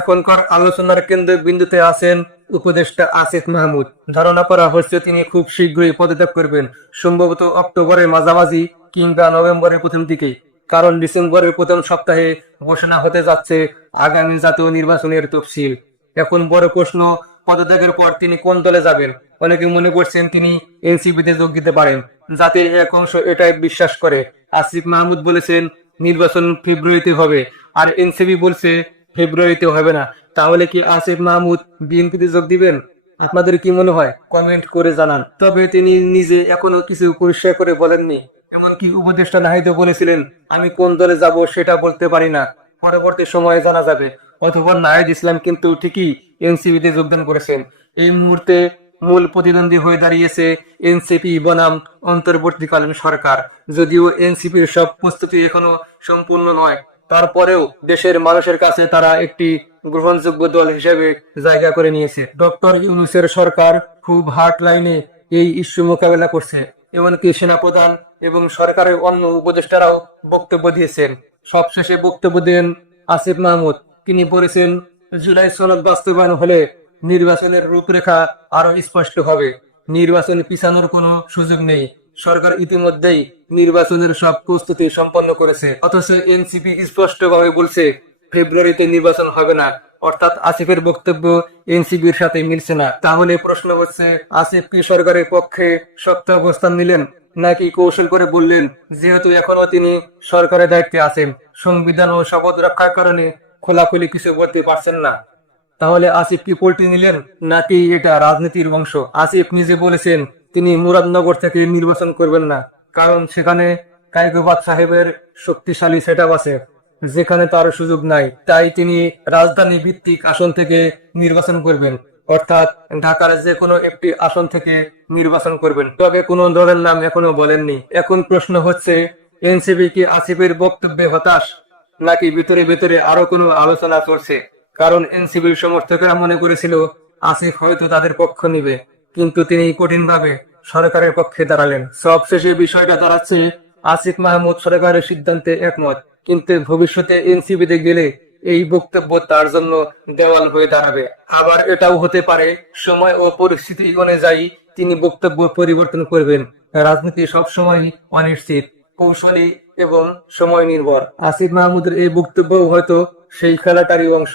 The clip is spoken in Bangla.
এখনকার আলোচনার কেন্দ্র বিন্দুতে আছেন উপদেষ্টা আসিফ মাহমুদ। ধারণা করা হচ্ছে তিনি খুব শীঘ্রই পদত্যাগ করবেন, সম্ভবত অক্টোবরের মাঝামাঝি কিংবা নভেম্বরের প্রথম দিকে, কারণ ডিসেম্বরের প্রথম সপ্তাহে ঘোষণা হতে যাচ্ছে আগামী জাতীয় নির্বাচনের তফসিল। এখন বড় প্রশ্ন, পদত্যাগের পর তিনি কোন দলে যাবেন? অনেকে মনে করছেন তিনি এনসিপিতে যোগ দিতে পারেন। জাতির এক অংশ এটাই বিশ্বাস করে। আসিফ মাহমুদ বলেছেন, নির্বাচন ফেব্রুয়ারিতে হবে। আর এনসিপি বলছে ফেব্রুয়ারিতে হবে না। তাহলে কি আসিফ মাহমুদ বিএনপিতে যোগ দিবেন? আপনাদের কি মনে হয়? কমেন্ট করে জানান। তবে তিনি নিজে এখনও কিছু পরিষ্কার করে বলেননি। এমনকি উপদেষ্টা নাহিদ বলেছিলেন, আমি কোন দলে যাব সেটা বলতে পারি না। পরবর্তী সময়ে জানা যাবে। অথবা নাহিদ ইসলাম কিন্তু ঠিকই এনসিপিতে যোগদান করেছেন। এই মুহূর্তে মূল প্রতিদ্বন্দ্বী হয়ে দাঁড়িয়েছে এনসিপি বনাম অন্তর্বর্তীকালীন সরকার। যদিও এনসিপির সব প্রস্তুতি এখনও সম্পূর্ণ নয়। তারপরেও দেশের মানুষের কাছে তারা একটি গ্রহণযোগ্য দল হিসেবে জায়গা করে নিয়েছে। ডক্টর ইউনুসের সরকার খুব হার্ড লাইনে এই ইস্যু মোকাবেলা করছে, এমনকি সেনাপ্রধান এবং সরকারের অন্য উপদেষ্টারাও বক্তব্য দিয়েছেন। সবশেষে বক্তব্য দেন আসিফ মাহমুদ। তিনি বলেছেন, জুলাই সনদ বাস্তবায়ন হলে নির্বাচনের রূপরেখা আরও স্পষ্ট হবে। নির্বাচন পিছানোর কোনো সুযোগ নেই। সরকার ইতিমধ্যেই নির্বাচনের সব প্রস্তুতি সম্পন্ন করেছে। অথচ এনসিপি স্পষ্টভাবে বলছে, ফেব্রুয়ারিতে নির্বাচন হবে না। অর্থাৎ আসিফের বক্তব্য এনসিপির সাথে মিলছে না। তাহলে প্রশ্ন হচ্ছে, আসিফ কি সরকারের পক্ষে শক্ত অবস্থান নিলেন, নাকি কৌশল করে বললেন, যেহেতু এখনও তিনি সরকারের দায়িত্বে আছেন, সংবিধান ও শপথ রক্ষার কারণে খোলাখুলি কিছু বলতে পারছেন না। তাহলে আসিফ কি পোল্টি নিলেন, নাকি এটা রাজনীতির অংশ? আসিফ নিজে বলেছেন তিনি মুরাদনগর থেকে নির্বাচন করবেন না, কারণ সেখানে কাইকোবাদ সাহেবের শক্তিশালী সেট আছে, যেখানে তার সুযোগ নাই। তাই তিনি রাজধানী ভিত্তিক আসন থেকে নির্বাচন করবেন, অর্থাৎ ঢাকার যে কোনো একটি আসন থেকে নির্বাচন করবেন। তবে কোনো দলের নাম এখনও বলেননি। এখন প্রশ্ন হচ্ছে, এনসিপি কি আসিফের বক্তব্যে হতাশ, নাকি ভিতরে ভিতরে আরও কোনো আলোচনা চলছে? কারণ এনসিপির সমর্থকেরা মনে করেছিল, আসিফ হয়তো তাদের পক্ষ নিবে, কিন্তু তিনি কঠিনভাবে সরকারের পক্ষে দাঁড়ালেন। সবশেষে বিষয়টা দাঁড়াচ্ছে আসিফ মাহমুদ সরকারের সিদ্ধান্তে একমত। কিন্তু ভবিষ্যতে এনসিপিতে গেলে এই বক্তব্য তার জন্য দেওয়াল হয়ে দাঁড়াবে। আবার এটাও হতে পারে, সময় ও পরিস্থিতি অনুযায়ী তিনি বক্তব্য পরিবর্তন করবেন। রাজনীতি সবসময় অনিশ্চিত, কৌশলী এবং সময় নির্ভর। আসিফ মাহমুদের এই বক্তব্য হয়তো সেই খেলাটারই অংশ।